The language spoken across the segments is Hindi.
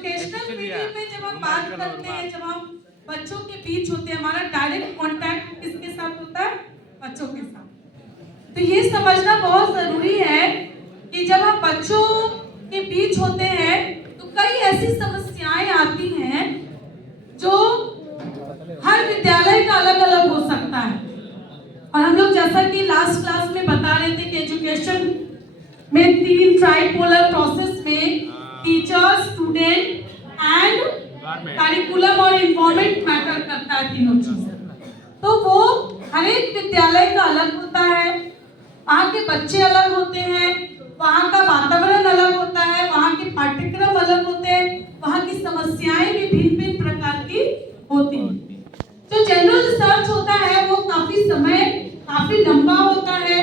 एजुकेशनल मीटिंग में जब हम बात करते हैं, जब हम बच्चों के बीच होते हैं, हमारा डायरेक्ट कांटेक्ट किसके साथ होता है? बच्चों के साथ। तो ये समझना बहुत जरूरी है कि जब हम बच्चों के बीच होते हैं तो कई ऐसी समस्याएं आती हैं जो हर विद्यालय का अलग अलग हो सकता है। और हम लोग जैसा कि लास्ट क्लास में बता रहे थे कि एजुकेशन में 3 ट्राइपोलर प्रोसेस में टीचर, स्टूडेंट एंड करिकुलम और इन्वायरमेंट मैटर करता है, तीनों चीजें। तो वो हर एक विद्यालय का अलग होता है, वहाँ के बच्चे अलग होते हैं, वहाँ का वातावरण अलग होता है, वहाँ के पाठ्यक्रम अलग होते हैं, वहाँ की समस्याएं भी भिन्न भिन्न प्रकार की होती हैं। जो जनरल रिसर्च होता है वो काफी लंबा होता है,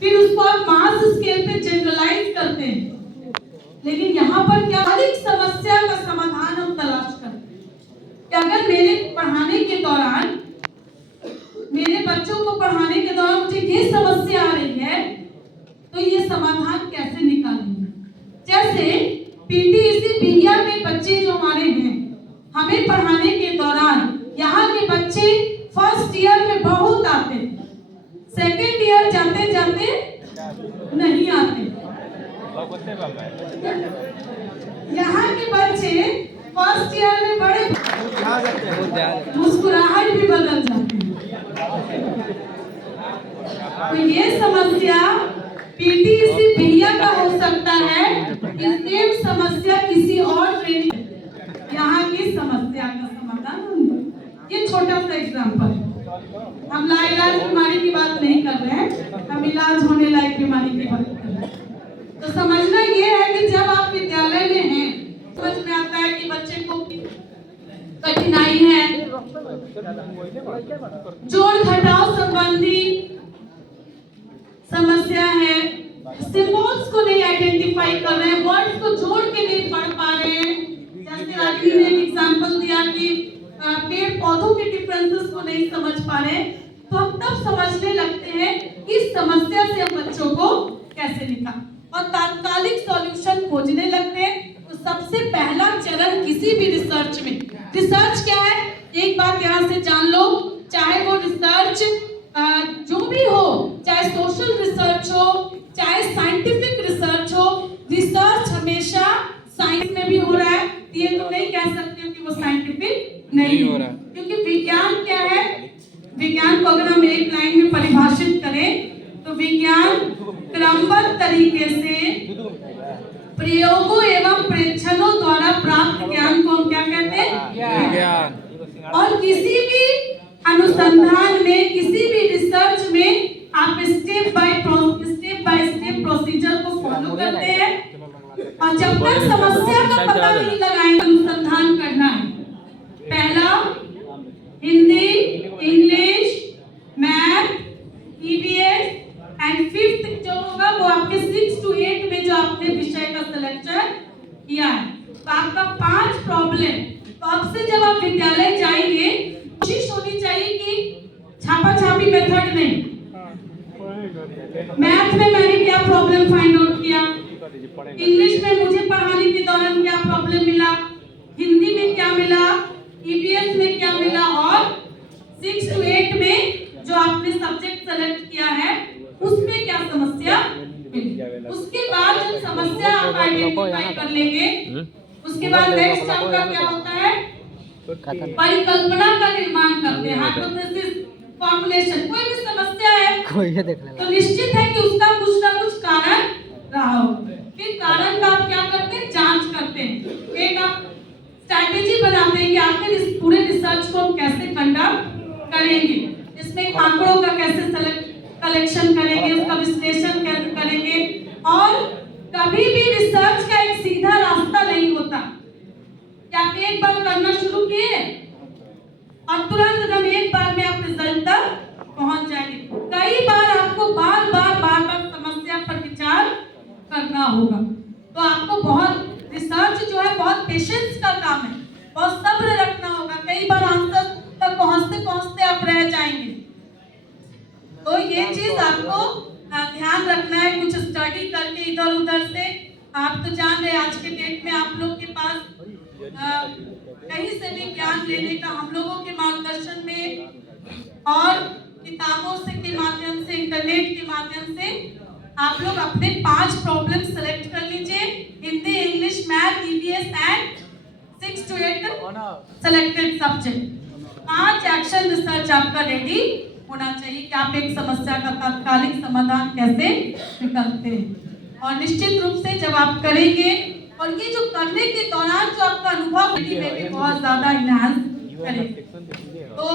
फिर उसको आप मास स्केल पे जनरलाइज करते हैं। लेकिन यहाँ पर क्या हर एक समस्या का समाधान हम तलाश करते हैं कि अगर मेरे बच्चों को पढ़ाने के दौरान मुझे ये समस्या आ रही है तो ये समाधान कैसे निकालेंगे। जैसे पीटीईसी बिहिया में बच्चे जो हमारे हैं, हमें पढ़ाने के दौरान यहाँ के बच्चे फर्स्ट ईयर में बहुत आते हैं, सेकेंड ईयर जाते जाते नहीं आते। यहाँ के बच्चे फर्स्ट ईयर में बड़े मुस्कुराहट भी बदल जाती है। तो ये समस्या पीटीईसी बिहिया का हो सकता है, सेम समस्या किसी और ट्रेनिंग यहाँ की समस्या का समाधान। ये छोटा सा एग्जाम्पल, हम लाइलाज बीमारी की बात नहीं कर रहे हैं, हम इलाज होने लायक बीमारी की बात कर रहे हैं। तो समझना ये है कि जब आप विद्यालय में हैं समझ में आता है कि बच्चे को कठिनाई है, जोड़ घटाव संबंधी समस्या है, सिंबल्स को नहीं आइडेंटिफाई कर रहे हैं, वर्ड्स को जोड़ के नहीं पढ़ पा रहे हैं। जैसे राखी ने एक एग्जांपल दिया कि पेड़ पौधों के डिफरेंसेस को नहीं समझ पा रहे हैं, तो हम तब समझने लगते हैं कि इस समस्या से हम बच्चों को कैसे निकालें और तात्कालिक सॉल्यूशन खोजने लगते हैं। तो सबसे पहला चरण किसी भी रिसर्च में, रिसर्च क्या है एक बात यहाँ से जान लो, चाहे वो रिसर्च जो भी हो, चाहे सोशल रिसर्च हो, चाहे साइंटिफिक रिसर्च हो, रिसर्च हमेशा साइंस में भी हो रहा है। ये तो नहीं कह सकते हो कि वो साइंटिफिक नहीं हो रहा, क्योंकि विज्ञान क्या है, विज्ञान को अगर हम एक लाइन में परिभाषित करें तो विज्ञान क्रमबद्ध तरीके से प्रयोगों एवं परीक्षणों द्वारा प्राप्त ज्ञान को हम क्या कहते हैं? विज्ञान। और किसी भी अनुसंधान में, किसी भी रिसर्च में आप स्टेप बाय स्टेप प्रोसीजर को फॉलो करते हैं और जब तक समस्या का पता नहीं लगाएंगे अनुसंधान करना है। पहला Hindi, English, math, EVS and fifth जो होगा वो आपके 6 to 8 में जो आपने विषय का सिलेक्शन किया है, तो आपका 5 प्रॉब्लम। तो अब से जब आप विद्यालय जाएंगे कोशिश होनी चाहिए कि छापा छापी मेथड नहीं, मैथ में मैंने क्या प्रॉब्लम फाइंड आउट किया, इंग्लिश में मुझे पढ़ाने के दौरान क्या प्रॉब्लम मिला, हिंदी में क्या मिला, ईवीएस में क्या मिला और 6 to 8 में जो आपने सब्जेक्ट सेलेक्ट किया है उसमें क्या समस्या मिली। उसके बाद जब समस्या आप आइडेंटिफाई कर लेंगे, उसके बाद नेक्स्ट आपका क्या होता है, परिकल्पना का निर्माण करते हैं, हाइपोथेसिस फॉर्मुलेशन। कोई भी समस्या है तो निश्चित है कि उसका कुछ ना कुछ कारण रहा होगा, फिर कारण का आप क्या करते हैं, जांच करते हैं, एक आप स्ट्रैटेजी बनाते हैं कि आखिर इस पूरे रिसर्च को हम कैसे कंडक्ट करेंगे, इसमें आंकड़ों का कैसे कलेक्शन करेंगे, उसका विश्लेषण कैसे करेंगे। और कभी भी रिसर्च का एक सीधा रास्ता नहीं होता कि आप एक बार करना शुरू किए और तुरंत एकदम एक बार में आप रिजल्ट तक पहुंच जाएंगे। कई बार आपको बार बार समस्या पर विचार करना होगा। तो आपको बहुत रिसर्च जो है बहुत पेशेंस का काम है, बहुत सब्र रखना होगा। कई बार आंसर तक पहुंचते पहुंचते आप रह जाएंगे। तो ये चीज आपको ध्यान रखना है, कुछ स्टडी करके इधर उधर से। आप तो जान रहे आज के डेट में आप लोग के पास कहीं से भी ज्ञान लेने का हम लोगों के मार्गदर्शन में और किताबों से के माध्यम से, इंटरनेट के माध्यम से आप लोग अपने 5 प्रॉब्लम सेलेक्ट कर लीजिए, Hindi, English, math, EVS and 6 to 8 selected subject. 5 action research आपका रेडी होना चाहिए कि आप एक समस्या का तात्कालिक समाधान कैसे निकालते हैं। और निश्चित रूप से जब आप करेंगे और ये जो करने के दौरान जो आपका अनुभव में भी बहुत ज्यादा इनहांस करें। तो